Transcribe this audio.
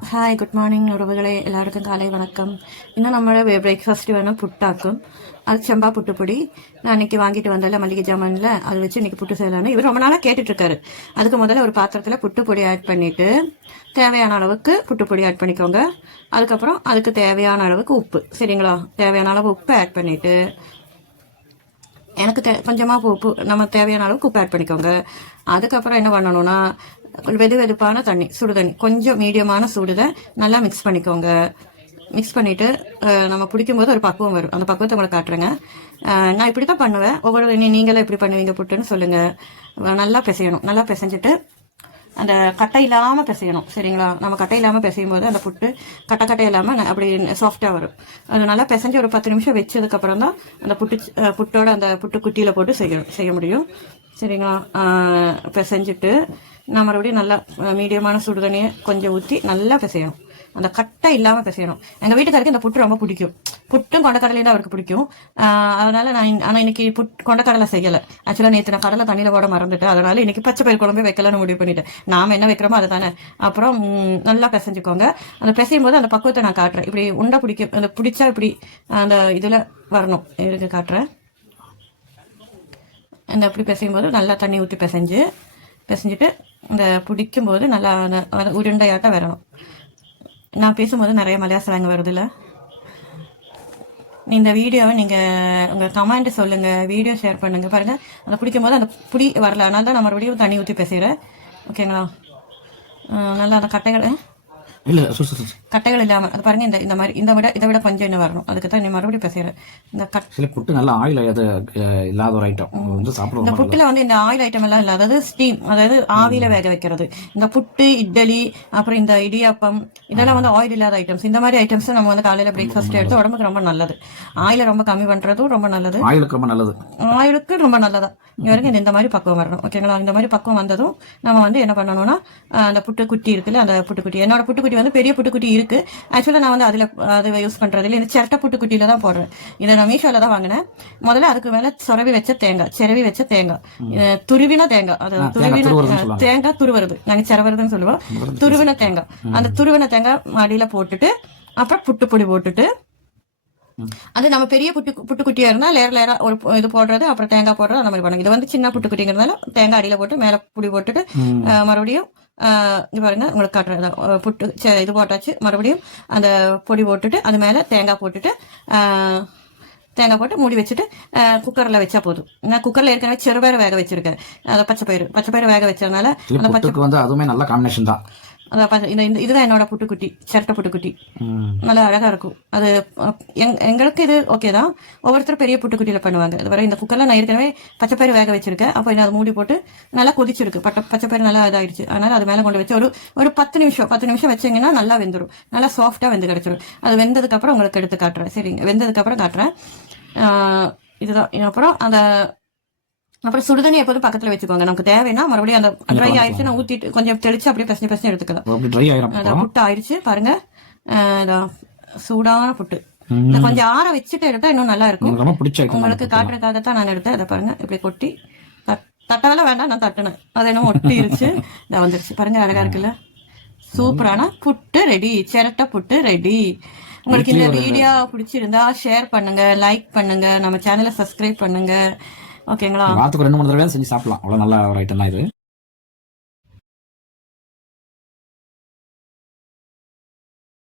Hi good morning ഉറവുകളെ എല്ലാവർക്കും കാலை வணக்கம். இன்னும் நம்மளோட பிரேக்ஃபாஸ்ட் வேணும் புட்டாக்கும். அது செம்பா புட்டுப்பொடி நான் இன்னைக்கு வாங்கிட்டு வந்தல மளிகை ஜாமான்ல அதை வச்சு இன்னைக்கு புட்டு செய்யலான்னு இவர் ரொம்ப நாளாக கேட்டுட்டு இருக்காரு. அதுக்கு முதல்ல ஒரு பாத்திரத்தில் புட்டுப்பொடி ஆட் பண்ணிட்டு தேவையான அளவுக்கு புட்டுப்பொடி ஆட் பண்ணிக்கோங்க. அதுக்கப்புறம் அதுக்கு தேவையான அளவுக்கு உப்பு, சரிங்களா? தேவையான அளவு உப்பு ஆட் பண்ணிட்டு எனக்கு கொஞ்சமாக உப்பு, நம்ம தேவையான அளவுக்கு உப்பு ஆட் பண்ணிக்கோங்க. அதுக்கப்புறம் என்ன பண்ணணும்னா வெது வெதுப்பான தண்ணி, சுடு தண்ணி, கொஞ்சம் மீடியமான சூடுல நல்லா மிக்ஸ் பண்ணிக்கோங்க. மிக்ஸ் பண்ணிட்டு நம்ம பிடிக்கும்போது ஒரு பக்குவம் வரும். அந்த பக்குவத்தை உங்களுக்கு காட்டுறேங்க. நான் இப்படி தான் பண்ணுவேன். ஒவ்வொரு நீங்களும் எப்படி பண்ணுவீங்க புட்டுன்னு சொல்லுங்க. நல்லா பிசையணும். நல்லா பிசைஞ்சிட்டு அந்த கட்டை இல்லாமல் பிசையணும், சரிங்களா? நம்ம கட்டை இல்லாமல் பிசையும் போது அந்த புட்டு கட்டை இல்லாமல் அப்படி சாஃப்டாக வரும். அது நல்லா பிசைஞ்சு ஒரு 10 நிமிஷம் வச்சதுக்கப்புறம் தான் அந்த புட்டோட அந்த புட்டு குட்டியில் போட்டு செய்ய முடியும், சரிங்களா? பிசைஞ்சிட்டு நான் மறுபடியும் நல்லா மீடியமான சுடு தண்ணியை கொஞ்சம் ஊற்றி நல்லா பிசையணும். அந்த கட்டை இல்லாமல் பிசையணும். எங்கள் வீட்டுக்காருக்கு இந்த புட்டு ரொம்ப பிடிக்கும். புட்டும் கொண்டக்கடலையும் தான் அவருக்கு பிடிக்கும். அதனால ஆனால் இன்னைக்கு கொண்டக்கடலை செய்யலை. ஆக்சுவலாக நேற்று நான் கடலை தண்ணியில் போட மறந்துட்டேன். அதனால இன்னைக்கு பச்சை பயிர் குழம்பு வைக்கலான்னு முடிவு பண்ணிட்டேன். நாம என்ன வைக்கிறோமோ அதை தானே. அப்புறம் நல்லா பிசைஞ்சுக்கோங்க. அந்த பிசையும் போது அந்த பக்குவத்தை நான் காட்டுறேன். இப்படி உண்டை பிடிக்கும், அந்த பிடிச்சா இப்படி அந்த இதில் வரணும். இருக்கு காட்டுறேன். அந்த அப்படி பிசையும் போது நல்லா தண்ணி ஊற்றி பிசைஞ்சிட்டு இந்த பிடிக்கும்போது நல்லா உருண்டையாட்டம் வரணும். நான் பேசும்போது நிறைய மலையாள ஸ்லாங் வருதுல்ல. இந்த வீடியோவை நீங்கள் உங்கள் கமெண்ட் சொல்லுங்கள், வீடியோ ஷேர் பண்ணுங்கள். பாருங்கள், அந்த பிடிக்கும்போது அந்த புடி வரல, அதனால தான் நான் மறுபடியும் தண்ணி ஊற்றி பேசுகிறேன், ஓகேங்களா? நல்லா அந்த கட்டைகள் இல்லாம அது பாருங்க. இந்த மாதிரி இதை விட கொஞ்சம் என்ன வரணும். அதுக்கு தான் நீ மறுபடியும் பேசுறேன். இந்த புட்டு நல்ல ஆயில் இல்லாத ஒரு ஐட்டம் வந்து சாப்பிடுவோம். இந்த புட்டுல வந்து இந்த ஆயில் ஐட்டம் எல்லாம் இல்ல, அதாவது ஸ்டீம், அதாவது ஆவியில வேக வைக்கிறது. இந்த புட்டு, இட்லி, அப்புறம் இந்த இடியாப்பம், இதெல்லாம் வந்து ஆயில் இல்லாத ஐட்டம்ஸ். இந்த மாதிரி ஐட்டம்ஸ் நம்ம வந்து காலையில பிரேக்ஃபாஸ்ட் எடுத்து உடம்புக்கு ரொம்ப நல்லது. ஆயில ரொம்ப கம்மி பண்றதும் ரொம்ப நல்லது. ஆயிலுக்கு ரொம்ப நல்லது. ஆயிலுக்கு ரொம்ப நல்லதா. இங்க வரைக்கும் இந்த மாதிரி பக்குவம் வரணும், ஓகேங்களா? இந்த மாதிரி பக்குவம் வந்ததும் நம்ம வந்து என்ன பண்ணணும்னா அந்த புட்டு குட்டி இருக்குல்ல, அந்த புட்டுக்குட்டி, என்னோட புட்டுக்குட்டி வந்து பெரிய புட்டுக்குட்டி இருக்கு. ஆக்சுவலா நான் வந்து அதை யூஸ் பண்றது இல்லை. இந்த சிரட்டை புட்டுக்குட்டியில தான் போடுறேன். இதை நான் மீஷோல தான் வாங்கினேன். முதல்ல அதுக்கு மேல சிரவி வச்ச தேங்காய், துருவின தேங்காய், அது துருவின தேங்காய் துருவுறது, நாங்க சிரவறதுன்னு சொல்லுவோம். துருவின தேங்காய், அந்த துருவின தேங்காய் அடியில போட்டுட்டு அப்புறம் புட்டுப்பொடி போட்டுட்டு, அது நம்ம பெரிய புட்டுக்குட்டியா இருந்தா லேயரா ஒரு இது போடுறது, அப்புறம் தேங்காய் போடுறது, அந்த மாதிரி பண்ணுங்க. இது வந்து சின்ன புட்டுக்குட்டிங்கிறதால தேங்காய் அடியில போட்டு மேல புடி போட்டுட்டு மறுபடியும் இங்க பாருங்க, உங்களுக்கு காட்டுறது புட்டு இது போட்டாச்சு. மறுபடியும் அந்த பொடி போட்டுட்டு அது மேல தேங்காய் போட்டு மூடி வச்சுட்டு குக்கர்ல வச்சா போதும். நான் குக்கர்ல ஏற்கனவே சிறுபயிறு வேக வச்சிருக்கேன். அதை பச்சை பயிறு வேக வச்சதுனால அந்த பச்சை வந்து அதுவுமே நல்ல காம்பினேஷன் தான். இதுதான் என்னோட புட்டுக்குட்டி, சிரட்டை புட்டுக்குட்டி. நல்லா அழகா இருக்கும். அது எங்களுக்கு இது ஓகே தான். ஒவ்வொருத்தரும் பெரிய புட்டுக்குட்டியில பண்ணுவாங்க. இது வரை இந்த குக்கர்ல நான் ஏற்கனவே பச்சைப்பயிறு வேக வச்சிருக்கேன். அப்போ அதை மூடி போட்டு நல்லா கொதிச்சிருக்கு. பச்சைப்பயிறு நல்லா இதாயிடுச்சு. அதனால அது மேல கொண்டு வச்சு ஒரு 10 நிமிஷம் வச்சீங்கன்னா நல்லா வெந்துடும். நல்லா சாஃப்டா வெந்து கிடைச்சிடும். அது வெந்ததுக்கு அப்புறம் உங்களுக்கு எடுத்து காட்டுறேன், சரிங்க? வெந்ததுக்கு அப்புறம் காட்டுறேன். இதுதான். அப்புறம் சுடுதண்ணி எப்போதும் பக்கத்துல வச்சுக்கோங்க. நமக்கு தேவைன்னா மறுபடியும் அந்த ட்ரை ஆயிடுச்சு நான் ஊத்திட்டு கொஞ்சம் தெளிச்சு அப்படியே பிசைஞ்சு எடுத்துக்கலாம். புட்டு ஆயிடுச்சு பாருங்க. சூடான புட்டு கொஞ்சம் ஆற வச்சுட்டு எடுத்தா இன்னும் நல்லா இருக்கும். உங்களுக்கு காட்டுறதுக்காகத்தான் நான் எடுத்தேன். அதை பாருங்க, இப்படி கொட்டி தட்டால வேண்டாம், நான் தட்டினேன். அது என்ன ஒட்டிருச்சு, இதை வந்துருச்சு பாருங்க. அழகா இருக்குல்ல? சூப்பரான புட்டு ரெடி, சிரட்டை புட்டு ரெடி. உங்களுக்கு இந்த வீடியோ பிடிச்சிருந்தா ஷேர் பண்ணுங்க, லைக் பண்ணுங்க, நம்ம சேனலை சப்ஸ்கிரைப் பண்ணுங்க, ஓகேங்களா? வாரத்துக்கு 2-3 தடவை செஞ்சு சாப்பிடலாம். அவ்வளவு நல்ல ஒரு ஐட்டம் தான் இது.